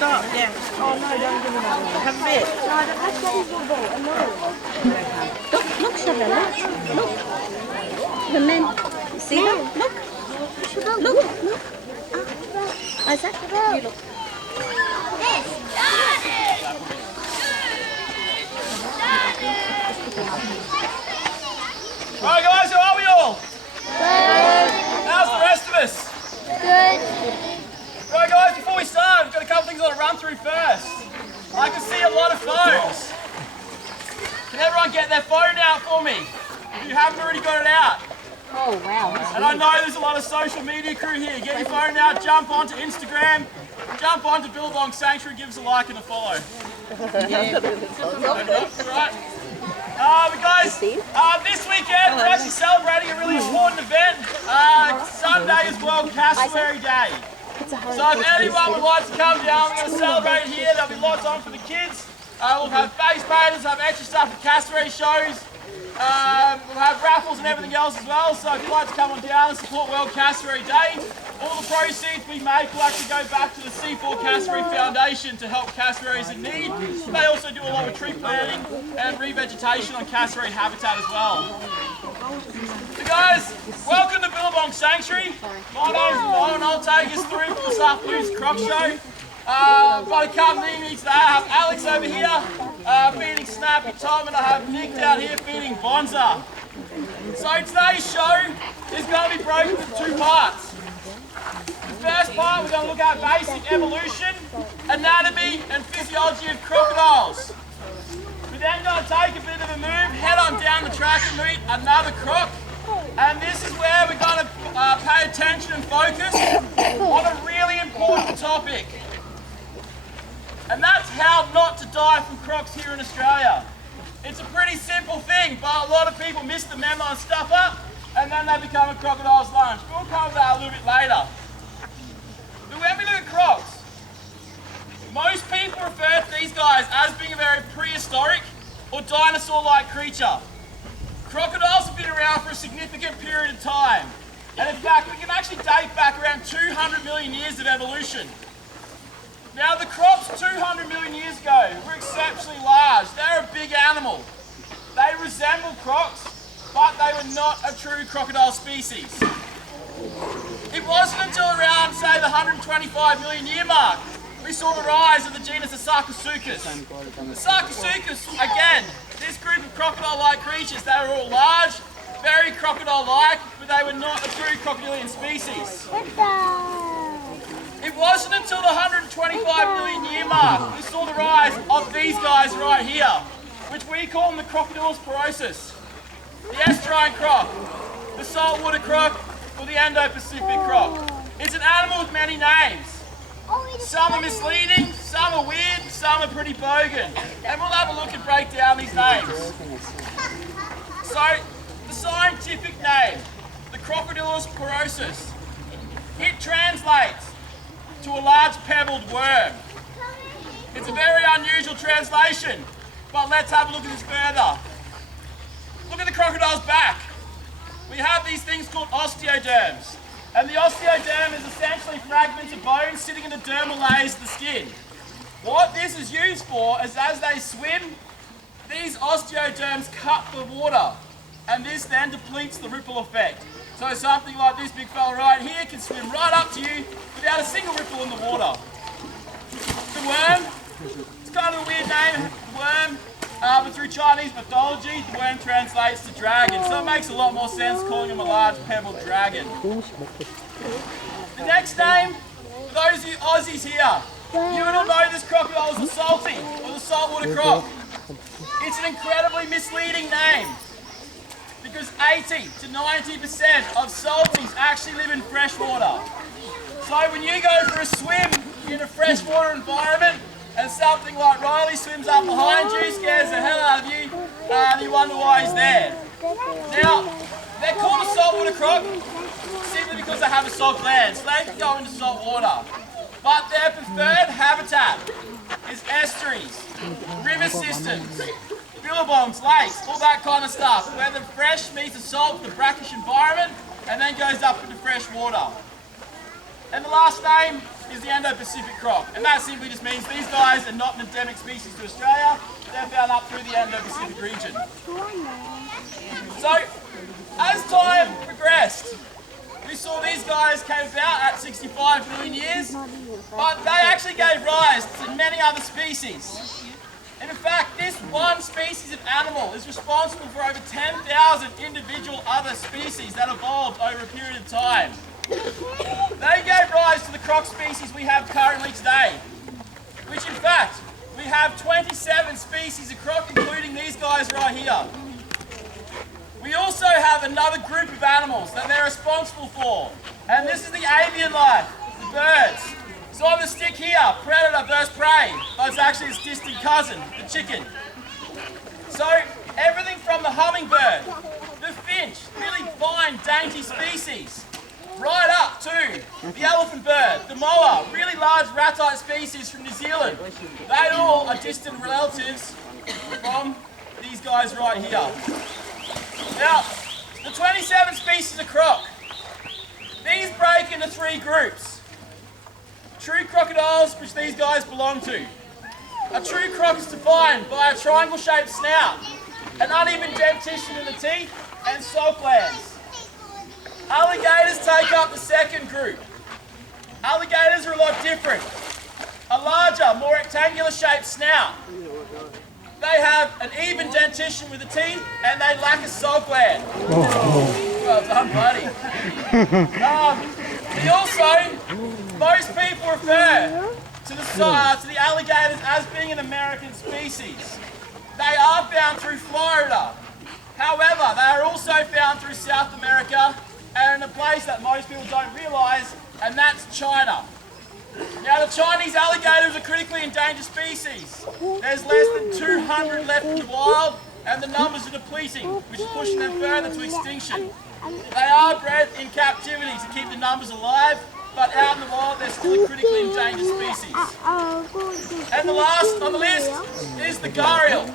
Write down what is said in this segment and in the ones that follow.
Stop, yeah. Oh no, don't give me that one. Have a bit. No, I don't have that one. Look, Savannah, look. The men, see them? Look. Look. Isaac, you look. Alright guys, how are we all? Good. How's the rest of us? Good. Right guys, before we start, we've got a couple things I want to run through first. I can see a lot of phones. Can everyone get their phone out for me? If you haven't already got it out. Oh wow. And I know there's a lot of social media crew here. Get your phone out, jump onto Instagram, jump onto Billabong Sanctuary, give us a like and a follow. Right. But guys, this weekend we're actually celebrating a really important event. Sunday is World Cassowary Day. So if anyone would like to come down, we're going to celebrate here. There'll be lots on for the kids. We'll have face painters, have extra stuff for cassowary shows. We'll have raffles and everything else as well. So if you'd like to come on down and support World Cassowary Day, all the proceeds we make will actually go back to the C4 Cassowary Foundation to help cassowaries in need. They also do a lot of tree planting and revegetation on cassowary habitat as well. So guys, welcome to Billabong Sanctuary. My name's Mo and I'll take us through for this afternoon's croc show. Got accompanying me today. I have Alex over here feeding Snappy Tom, and I have Nick down here feeding Bonza. So today's show is going to be broken into two parts. The first part, we're going to look at basic evolution, anatomy and physiology of crocodiles. We're then going to take a bit of a move, head on down the track and meet another croc. And this is where we're going to pay attention and focus on a really important topic. And that's how not to die from crocs here in Australia. It's a pretty simple thing, but a lot of people miss the memo and stuff up, and then they become a crocodile's lunch. We'll cover that a little bit later. But when we look at crocs, most people refer to these guys as being a very prehistoric or dinosaur-like creature. Crocodiles have been around for a significant period of time. And in fact, we can actually date back around 200 million years of evolution. Now the crocs 200 million years ago were exceptionally large. They're a big animal. They resemble crocs, but they were not a true crocodile species. It wasn't until around, say, the 125 million year mark we saw the rise of the genus of Sarcosuchus. The Sarcosuchus, again, this group of crocodile-like creatures, they were all large, very crocodile-like, but they were not a true crocodilian species. It wasn't until the 125 million year mark we saw the rise of these guys right here, which we call them the Crocodylus porosus, the estuarine croc, the saltwater croc, or the Indo-Pacific croc. It's an animal with many names. Some are misleading, some are weird, some are pretty bogan. And we'll have a look and break down these names. So, the scientific name, the Crocodylus porosus, it translates to a large pebbled worm. It's a very unusual translation, but let's have a look at this further. Look at the crocodile's back. We have these things called osteoderms, and the osteoderm is essentially fragments of bone sitting in the dermal layers of the skin. What this is used for is as they swim, these osteoderms cut the water, and this then depletes the ripple effect. So something like this big fella right here can swim right up to you without a single ripple in the water. The worm, it's kind of a weird name, the worm, but through Chinese mythology, the worm translates to dragon, so it makes a lot more sense calling him a large pebbled dragon. The next name, for those of you Aussies here, you would all know this crocodile is the salty, or the saltwater croc. It's an incredibly misleading name, because 80 to 90% of salties actually live in fresh water. So when you go for a swim in a freshwater environment and something like Riley swims up behind you, scares the hell out of you, and you wonder why he's there. Now, they're called a saltwater croc simply because they have a salt gland, so they can go into salt water. But their preferred habitat is estuaries, river systems, billabongs, lakes, all that kind of stuff, where the fresh meets the salt, the brackish environment, and then goes up into fresh water. And the last name, is the Indo-Pacific croc, and that simply just means these guys are not an endemic species to Australia. They're found up through the Indo-Pacific region. So, as time progressed, we saw these guys came about at 65 million years, but they actually gave rise to many other species. And in fact, this one species of animal is responsible for over 10,000 individual other species that evolved over a period of time. They gave rise to the croc species we have currently today, which in fact, we have 27 species of croc, including these guys right here. We also have another group of animals that they're responsible for, and this is the avian life, the birds. So on the stick here, predator versus prey, but it's actually its distant cousin, the chicken. So everything from the hummingbird, the finch, really fine, dainty species, right up to the elephant bird, the moa, really large rat-like species from New Zealand. They all are distant relatives from these guys right here. Now, the 27 species of croc, these break into three groups. True crocodiles, which these guys belong to. A true croc is defined by a triangle-shaped snout, an uneven dentition in the teeth, and sulc glands. Alligators take up the second group. Alligators are a lot different. A larger, more rectangular-shaped snout. They have an even dentition with the teeth, and they lack a sulc gland. Well done, buddy. Most people refer to the alligators as being an American species. They are found through Florida. However, they are also found through South America and in a place that most people don't realise, and that's China. Now, the Chinese alligators are critically endangered species. There's less than 200 left in the wild, and the numbers are depleting, which is pushing them further to extinction. They are bred in captivity to keep the numbers alive, but out in the wild they're still a critically endangered species. And the last on the list is the gharial.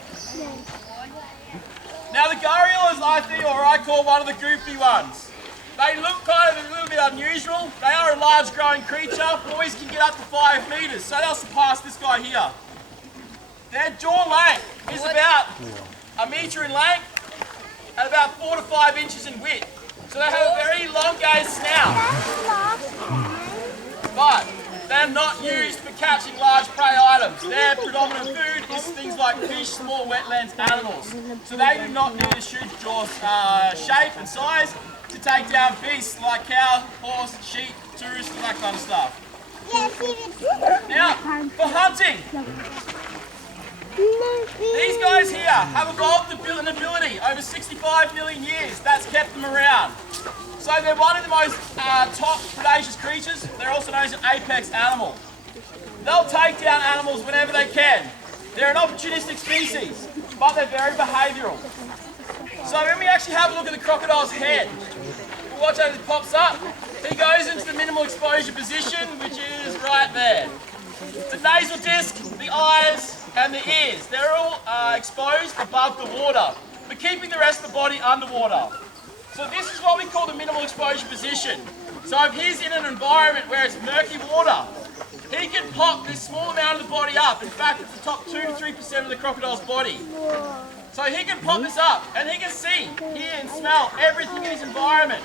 Now the gharial is I call one of the goofy ones. They look kind of a little bit unusual. They are a large growing creature. Boys can get up to 5 metres, so they'll surpass this guy here. Their jaw length is about a metre in length and about 4 to 5 inches in width. So they have a very elongated snout. But they're not used for catching large prey items. Their predominant food is things like fish, small wetlands animals. So they do not need a huge jaw shape and size to take down beasts like cow, horse, sheep, tourists, and that kind of stuff. Now, for hunting, these guys here have evolved an ability over 65 million years that's kept them around. So they're one of the most top predaceous creatures. They're also known as an apex animal. They'll take down animals whenever they can. They're an opportunistic species, but they're very behavioural. So when we actually have a look at the crocodile's head, we'll watch as it pops up. He goes into the minimal exposure position, which is right there. The nasal disc, the eyes, and the ears, they're all exposed above the water, but keeping the rest of the body underwater. So this is what we call the minimal exposure position. So if he's in an environment where it's murky water, he can pop this small amount of the body up. In fact, it's the top 2 to 3% of the crocodile's body. So he can pop this up, and he can see, hear, and smell everything in his environment,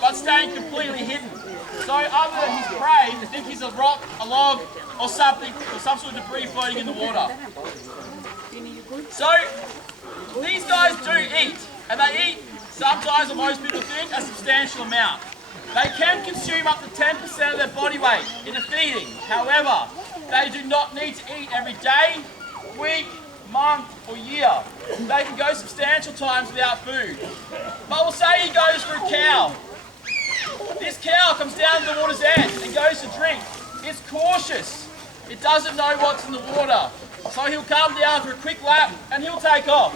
but staying completely hidden. So other than his prey, they think he's a rock, a log, or something, or some sort of debris floating in the water. So these guys do eat, and they eat sometimes, what most people think, a substantial amount. They can consume up to 10% of their body weight in a feeding. However, they do not need to eat every day, week, month, or year. They can go substantial times without food. But we'll say he goes for a cow. This cow comes down to the water's edge and goes to drink. It's cautious. It doesn't know what's in the water. So he'll come down for a quick lap and he'll take off.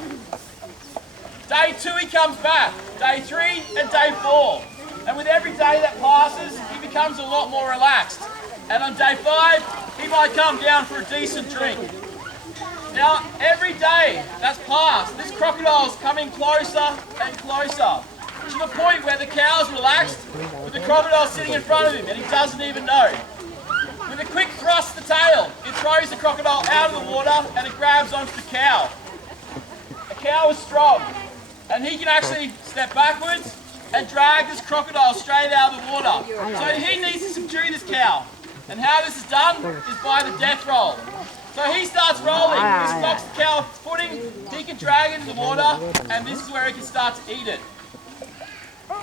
Day 2 he comes back, day 3 and day 4. And with every day that passes, he becomes a lot more relaxed. And on day 5, he might come down for a decent drink. Now, every day that's passed, this crocodile's coming closer and closer, to the point where the cow's relaxed, with the crocodile sitting in front of him, and he doesn't even know. With the crocodile out of the water and it grabs onto the cow. The cow is strong and he can actually step backwards and drag this crocodile straight out of the water. So he needs to subdue this cow. And how this is done is by the death roll. So he starts rolling, this knocks the cow off its footing, he can drag it into the water, and this is where he can start to eat it.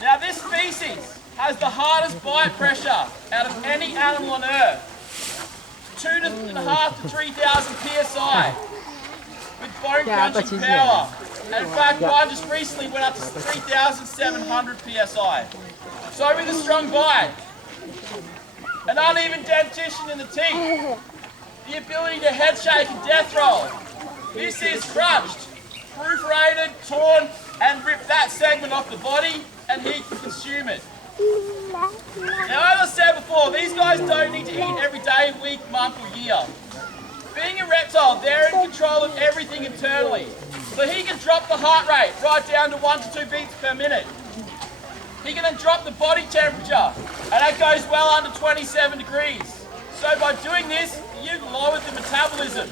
Now this species has the hardest bite pressure out of any animal on earth. 2,500 to 3,000 psi with bone crunching power. And in fact, one just recently went up to 3,700 psi. So with a strong bite, an uneven dentition in the teeth, the ability to head shake and death roll. This is crunched, perforated, torn, and ripped that segment off the body, and he can consume it. Now, as I said before, these guys don't need to eat every day, week, month, or year. Being a reptile, they're in control of everything internally. So he can drop the heart rate right down to 1 to 2 beats per minute. He can then drop the body temperature, and that goes well under 27 degrees. So by doing this, you've lowered the metabolism.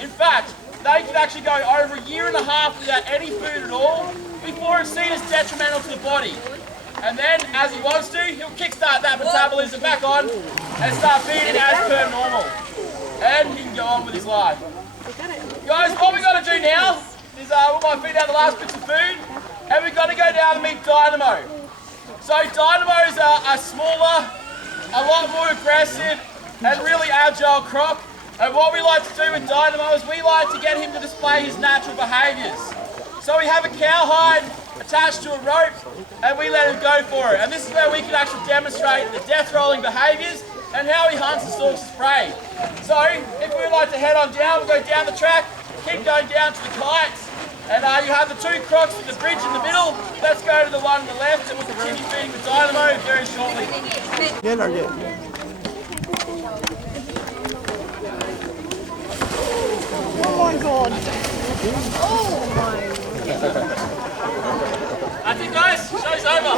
In fact, they can actually go over a year and a half without any food at all before it's seen as detrimental to the body. And then, as he wants to, he'll kickstart that metabolism back on and start feeding as per normal. And he can go on with his life. Guys, what we've got to do now is we might feed out the last bits of food, and we've got to go down and meet Dynamo. So Dynamo is a smaller, a lot more aggressive, and really agile croc. And what we like to do with Dynamo is we like to get him to display his natural behaviours. So we have a cowhide attached to a rope and we let him go for it. And this is where we can actually demonstrate the death rolling behaviours and how he hunts and stalks his prey. So if we'd like to head on down, we'll go down the track, keep going down to the kites. And you have the two crocs with the bridge in the middle. Let's go to the one on the left and we'll continue feeding the Dynamo very shortly. Oh my god. Oh my. That's it, guys. Show's over.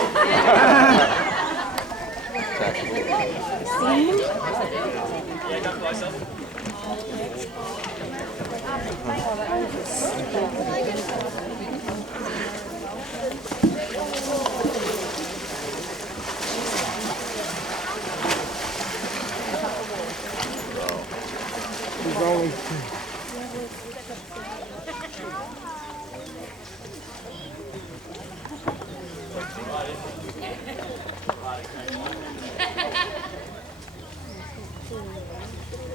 Yeah, go closer.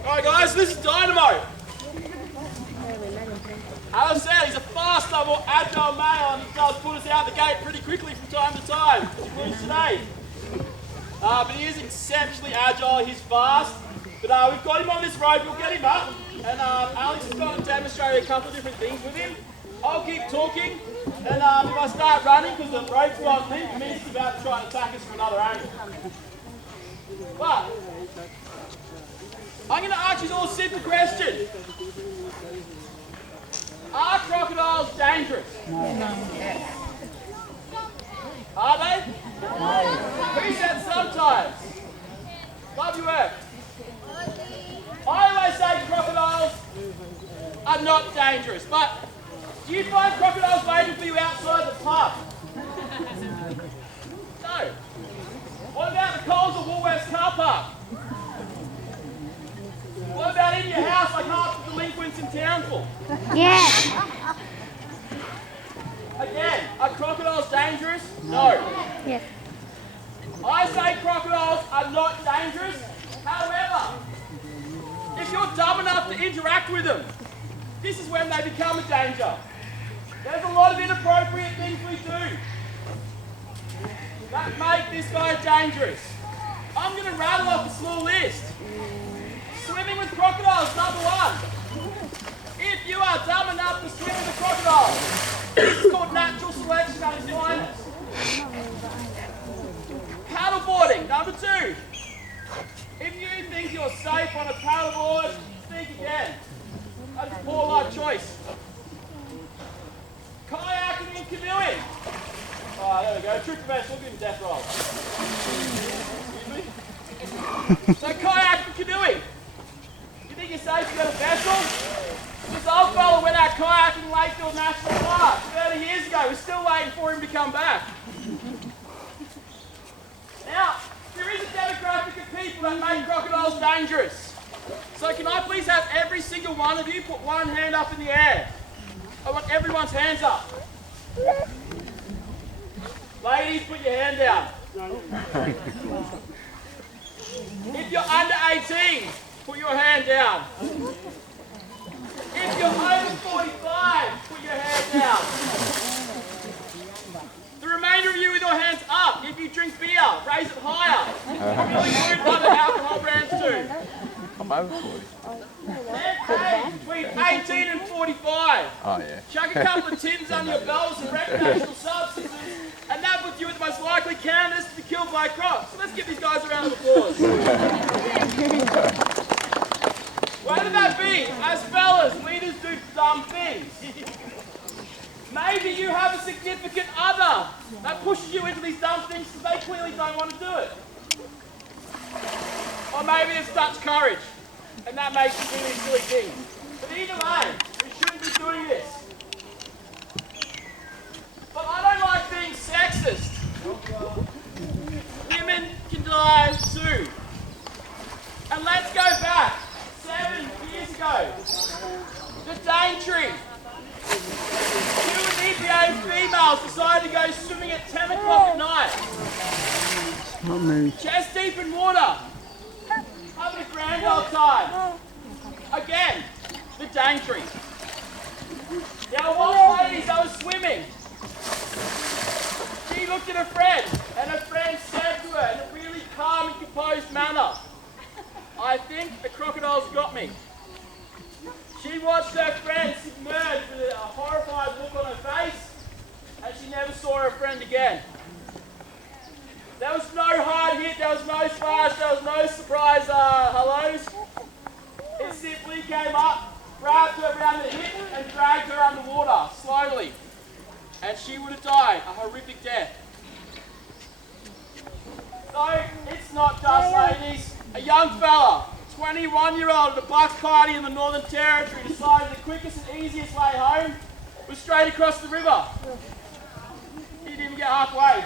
Alright guys, this is Dynamo. As I said, he's a faster, more agile male and he does put us out the gate pretty quickly from time to time, including today. But he is exceptionally agile, he's fast. But we've got him on this rope, we'll get him up. And Alex has got to demonstrate a couple of different things with him. I'll keep talking, and if I start running, because the rope's gone limp, it means he's about to try and attack us from another angle. But I'm going to ask you all a simple question. Are crocodiles dangerous? No. Are they? No. Who said sometimes? Love your work. I always say crocodiles are not dangerous, but do you find crocodiles waiting for you outside the pub? No. What about the Coles or Woolworths car park? What about in your house like half the delinquents in Townsville? Yeah. Again, are crocodiles dangerous? No. Yeah. I say crocodiles are not dangerous. However, if you're dumb enough to interact with them, this is when they become a danger. There's a lot of inappropriate things we do that make this guy dangerous. I'm going to rattle off a small list. Swimming with crocodiles, number 1. If you are dumb enough to swim with a crocodile, this is called natural selection at its finest. Paddleboarding, number 2. If you think you're safe on a paddleboard, think again. That is a poor life choice. Kayaking and canoeing. Oh, there we go. True professional, we'll give him a death roll. Excuse me. So kayaking and canoeing. You think you're safe supposed to get a vessel. This old fella went out kayaking in Lakefield National Park 30 years ago. We're still waiting for him to come back. Now, there is a demographic of people that make crocodiles dangerous. So can I please have every single one of you put one hand up in the air? I want everyone's hands up. Ladies, put your hand down. If you're under 18, put your hand down. If you're over 45, put your hand down. The remainder of you with your hands up. If you drink beer, raise it higher. Probably good other alcohol brands too. I'm over 40. Between 18 and 45. Oh, yeah. Chuck a couple of tins under your belt of some recreational substances, and that puts you with the most likely candidates to be killed by a croc. So let's give these guys a round of applause. Whether that be, as fellas, leaders do dumb things. Maybe you have a significant other that pushes you into these dumb things because they clearly don't want to do it. Or maybe it's such courage, and that makes you do these silly things. But either way, we shouldn't be doing this. But I don't like being sexist. Women can die too. And let's go back 7 years ago. The Daintree. Two inebriated females decided to go swimming at 10 o'clock at night. Not me. Chest deep in water. Having a grand old time. Again, the Daintree. Now, one lady that was swimming, she looked at her friend, and her friend said to her in a really calm and composed manner, "I think the crocodile's got me." She watched her friend submerge with a horrified look on her face, and she never saw her friend again. There was no hard hit, there was no splash, there was no surprise hellos. It simply came up, grabbed her around the hip, and dragged her underwater, slowly. And she would have died a horrific death. So, it's not just ladies. A young fella, 21-year-old at a bucks party in the Northern Territory, decided the quickest and easiest way home was straight across the river. He didn't even get halfway.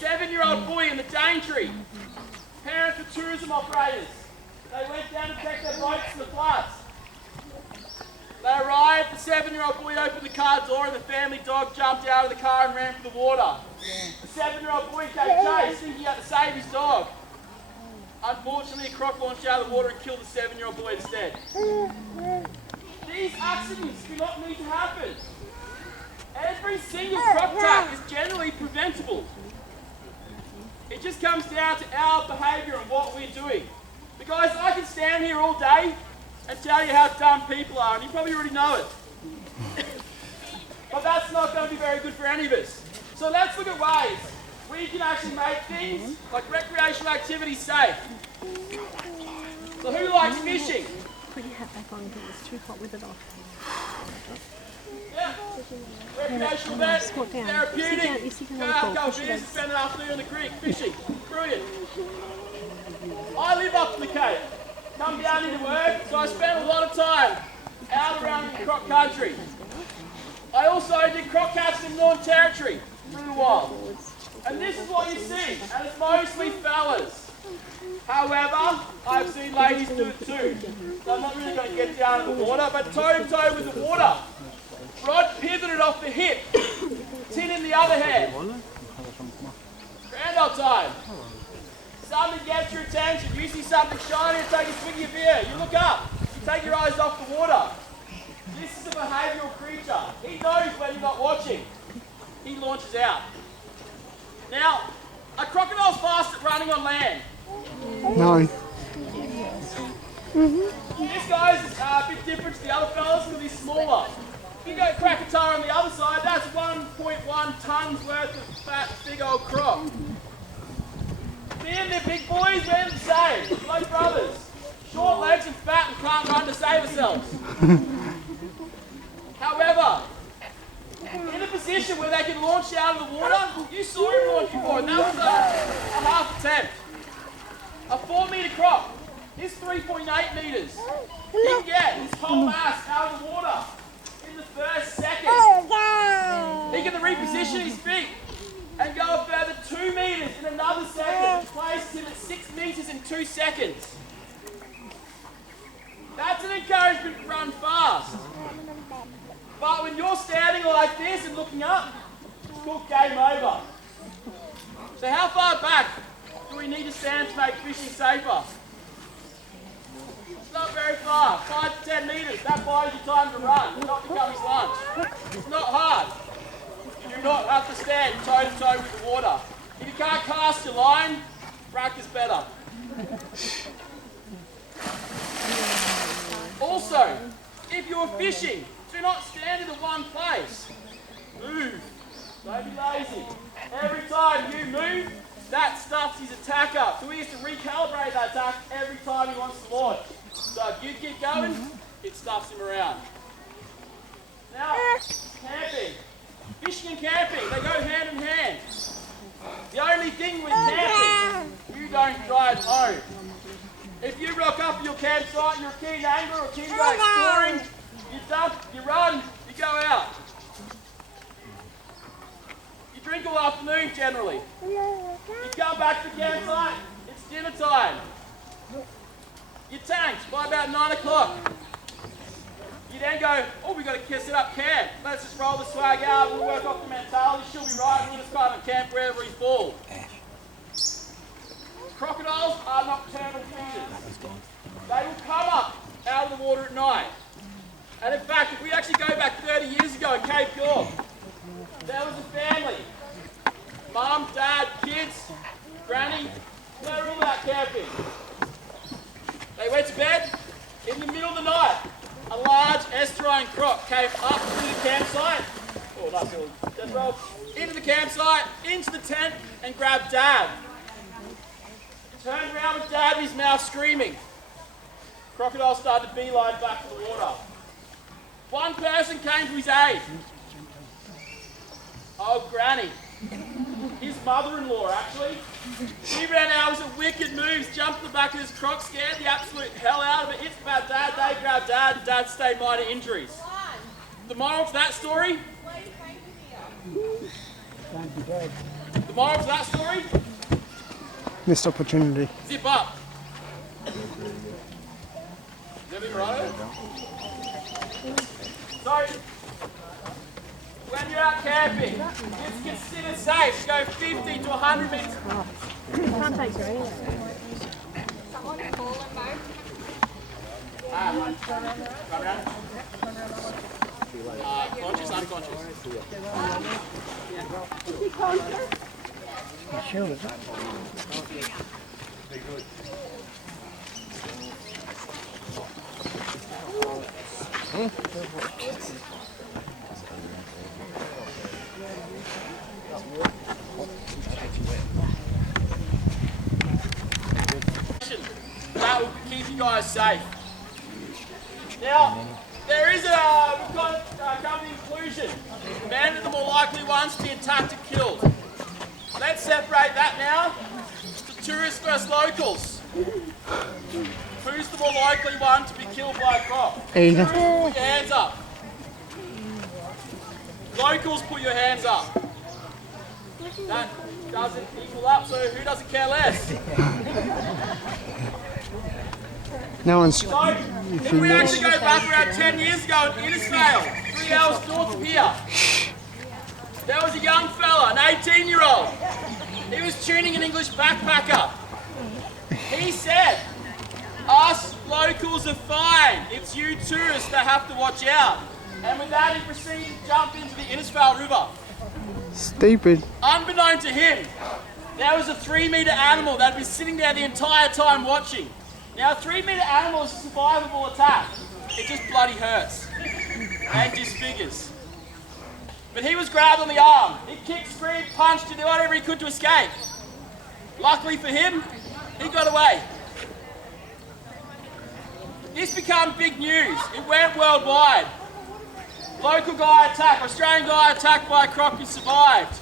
7-year-old boy in the Daintree, parents were tourism operators. They went down to check their boats in the floods. They arrived, the 7-year-old boy opened the car door and the family dog jumped out of the car and ran for the water. The 7-year-old boy gave chase, thinking he had to save his dog. Unfortunately, a croc launched out of the water and killed the 7-year-old boy instead. These accidents do not need to happen. Every single croc attack is generally preventable. It just comes down to our behaviour and what we're doing. Because I can stand here all day and tell you how dumb people are, and you probably already know it. But that's not going to be very good for any of us. So let's look at ways we can actually make things like recreational activities safe. So who likes fishing? Put your hat back on because it's too hot with it off. Yeah. Recreational event, therapeutic, go out, go beers and spend an afternoon on the creek fishing. Brilliant. I live up in the Cape, come down into work, so I spend a lot of time out around the croc country. I also did croc catching in the Northern Territory for a little while. And this is what you see, and it's mostly fellas. However, I've seen ladies do it too. So I'm not really going to get down in the water, but toe-to-toe with the water. Rod pivoted off the hip, tin in the other hand. Grand old time. Something gets your attention, you see something shiny and take a swig of your beer. You look up, you take your eyes off the water. This is a behavioural creature. He knows when you're not watching. He launches out. Now, are crocodiles fast at running on land? No. This guy's a bit different to the other fellas because he's smaller. If you go Krakatoa on the other side, that's 1.1 tonnes worth of fat, big old croc. Me and the big boys, we're the same, like brothers. Short legs and fat and can't run to save ourselves. However, in a position where they can launch out of the water, you saw him launch before, and that was a half attempt. A 4-metre croc. Here's 3.8 metres. He can get his whole mass out of the water in the first second. He can reposition his feet and go a further 2 metres in another second, which places him at 6 metres in 2 seconds. That's an encouragement to run fast. But when you're standing like this and looking up, it's called game over. So how far back do we need to stand to make fishing safer? It's not very far, 5 to 10 metres. That buys you time to run, it not become his lunch. It's not hard. You do not have to stand toe to toe with the water. If you can't cast your line, practice better. Also, if you're fishing, do not stand in the one place. Move. Don't be lazy. Every time you move, that stuffs his attack up. So he has to recalibrate that attack every time he wants to launch. So if you keep going, it stuffs him around. Now, camping. Fishing and camping, they go hand in hand. The only thing with camping, you don't drive home. If you rock up at your campsite, you're a keen angler or keen to go exploring, you dump, you run, you go out. You drink all afternoon generally. You come back to the campsite, it's dinner time. You tanked by about 9 o'clock. You then go, oh, we've got to set up camp. Let's just roll the swag out, we'll work off the mentality, she'll be right, we'll just kind of camp wherever he falls. Crocodiles are nocturnal creatures. They will come up out of the water at night. And in fact, if we actually go back 30 years ago in Cape York, there was a family. Mum, dad, kids, granny, they were all out camping. They went to bed. In the middle of the night, a large estuarine croc came up to the campsite. Oh, nice little death roll. Into the campsite, into the tent, and grabbed Dad. Turned around with Dad in his mouth screaming. Crocodile started to beeline back to the water. One person came to his aid. Oh, Granny. His mother-in-law, actually. She ran out with some wicked moves, jumped to the back of this croc, scared the absolute hell out of it, hits about Dad, they grabbed Dad, and Dad stayed minor injuries. The moral to that story? The moral to that story? Missed opportunity. Zip up. Is everything right? So, when you're out camping, it's considered safe to go 50 to 100 metres. Can't take her either. Conscious, unconscious. Is he conscious? Sure, is That will keep you guys safe. Now, there is a, we've got company inclusion. Men are the more likely ones to be attacked and killed. Let's separate that now. The tourists versus locals. Who's the more likely one to be killed by a croc? Either. Put your hands up. Locals, put your hands up. That doesn't equal up, so who doesn't care less? No one's. So, if we actually go back around 10 years ago in Innisfail, 3 hours north of here, there was a young fella, an 18-year-old. He was tuning an English backpacker. He said, us locals are fine, it's you tourists that have to watch out. And with that, he proceeded to jump into the Innisfail River. Stupid. Unbeknown to him, there was a 3-metre animal that had been sitting there the entire time watching. Now, a 3-metre animal is a survivable attack. It just bloody hurts and disfigures. But he was grabbed on the arm. He kicked, screamed, punched, did whatever he could to escape. Luckily for him, he got away. This became big news. It went worldwide. Local guy attacked, Australian guy attacked by a croc who survived.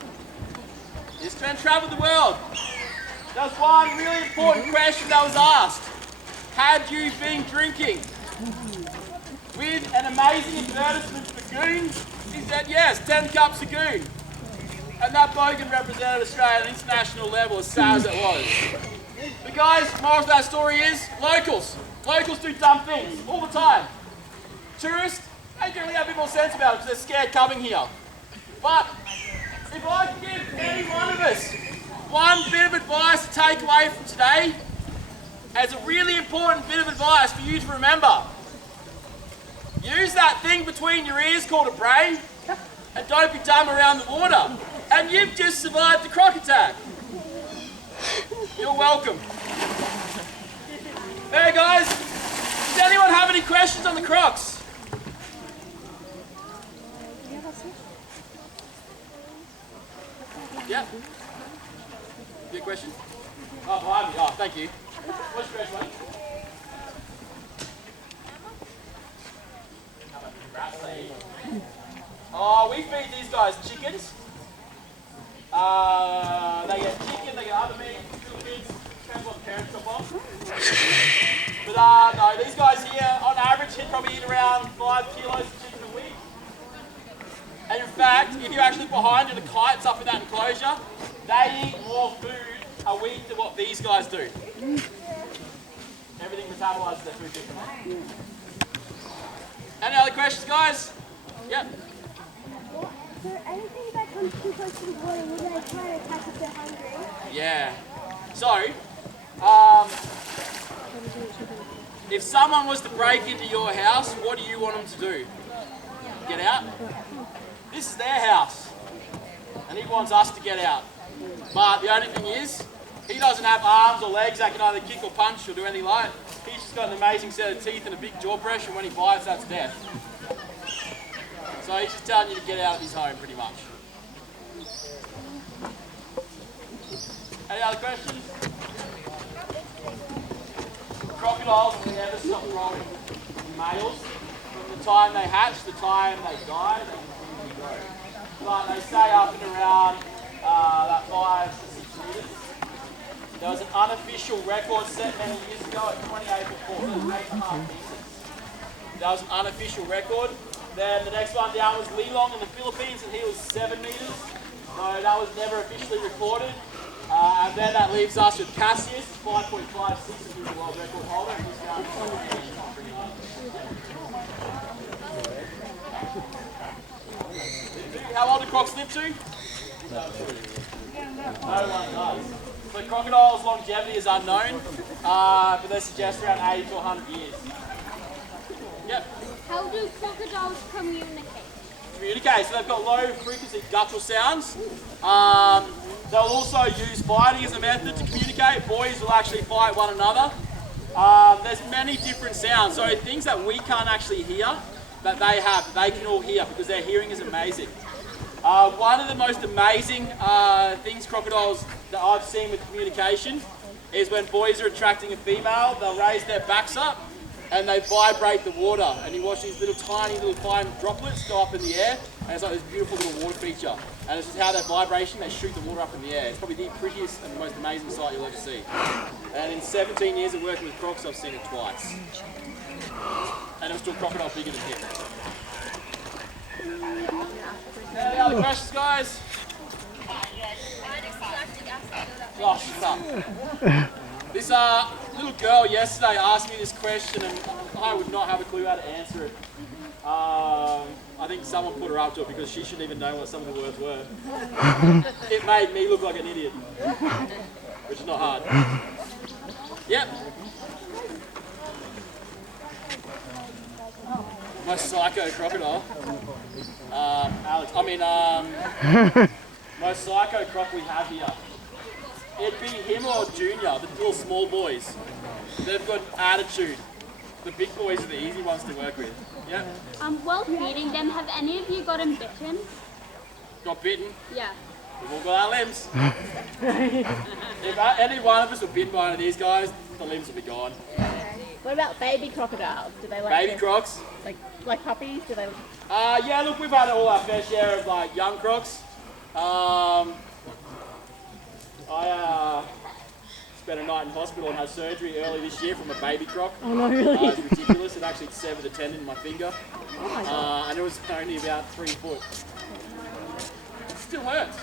This man travelled the world. There was one really important question that was asked. had you been drinking? With an amazing advertisement for Goon, he said yes, 10 cups of Goon. And that bogan represented Australia at an international level, as sad as it was. But guys, moral of that story is locals. Locals do dumb things all the time. Tourists, they generally have a bit more sense about it because they're scared coming here. But if I could give any one of us one bit of advice to take away from today, as a really important bit of advice for you to remember, use that thing between your ears called a brain, and don't be dumb around the water. And you've just survived the croc attack. You're welcome. There, guys. Does anyone have any questions on the crocs? Yeah. Your question? Oh, behind me. Oh, thank you. What's your question, mate? Oh, we feed these guys chickens. They get chicken, they get other meat, little kids, depends what the parents drop off. But no, these guys here, on average, probably eat around 5 kilos of chicken a week. And in fact, if you actually look behind you, the kites up in that enclosure, they eat more food a week than what these guys do. Everything metabolises their food differently. Any other questions, guys? Yep. So anything that comes too close to the water, will they try to attack if they're hungry? Yeah. So, if someone was to break into your house, what do you want them to do? Get out? This is their house. And he wants us to get out. But the only thing is, he doesn't have arms or legs that can either kick or punch or do anything like it. He's just got an amazing set of teeth and a big jaw pressure, and when he bites, that's death. So he's just telling you to get out of his home, pretty much. Any other questions? Crocodiles will never stop growing. Males, from the time they hatch to the time they die, they continue to grow. But they stay up and around that 5 to 6 metres. There was an unofficial record set many years ago at 28 foot 4, 8.5 meters. That was an unofficial record. Then the next one down was Lilong in the Philippines, and he was 7 meters. So that was never officially recorded. And then that leaves us with Cassius, 5.56, and he's the world record holder. And he's down to how old do crocs live to? No one does. So crocodiles' longevity is unknown, but they suggest around 80 to 100 years. Yep. How do crocodiles communicate? Communicate, so they've got low frequency guttural sounds. They'll also use fighting as a method to communicate. Boys will actually fight one another. There's many different sounds, so things that we can't actually hear, that they have, they can all hear because their hearing is amazing. One of the most amazing things crocodiles that I've seen with communication is when boys are attracting a female, they'll raise their backs up and they vibrate the water, and you watch these little tiny little fine droplets go up in the air, and it's like this beautiful little water feature. And it's just how that vibration, they shoot the water up in the air. It's probably the prettiest and the most amazing sight you'll ever see. And in 17 years of working with crocs, I've seen it twice. And it was still crocodile bigger than him. Any other questions, guys? Oh, shut up. This little girl yesterday asked me this question, and I would not have a clue how to answer it. I think someone put her up to it because she shouldn't even know what some of the words were. It made me look like an idiot, which is not hard. Yep. My psycho crocodile. My psycho croc we have here. It'd be him or Junior, the little small boys. They've got attitude. The big boys are the easy ones to work with. Yeah. While feeding them, have any of you gotten bitten? Got bitten? Yeah. We've all got our limbs. If any one of us were bitten by one of these guys, the limbs would be gone. What about baby crocodiles? Do they like Baby crocs? like puppies? Do they? Yeah, look, we've had all our fair share of like young crocs. spent a night in hospital and had surgery early this year from a baby croc. Oh no, really? It was ridiculous. It actually severed a tendon in my finger. And it was only about 3 foot. It still hurts.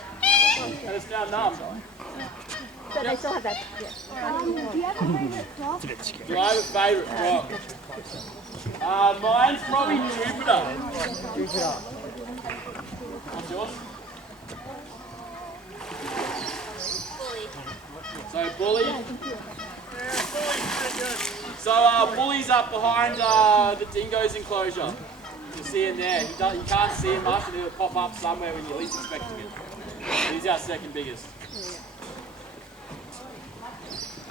And it's now numb. So they still have that. Yeah. Do you have a favorite crop? Do I have a favourite crop? Mine's probably Jupiter. What's yours? So Bully. So Bully's up behind the dingo's enclosure. You see him there. You can't see him much, and he'll pop up somewhere when you're least expecting it. He's our second biggest.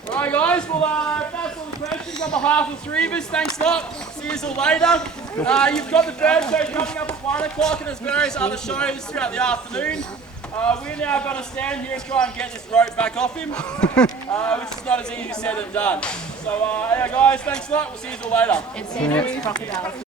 Alright guys, well that's all the questions on behalf of the three of us. Thanks a lot. See you all later. You've got the bird show coming up at 1 o'clock, and there's various other shows throughout the afternoon. We're now going to stand here and try and get this rope back off him, which is not as easy said than done. So yeah guys, thanks a lot. We'll see you all later. And Santa's crocodiles.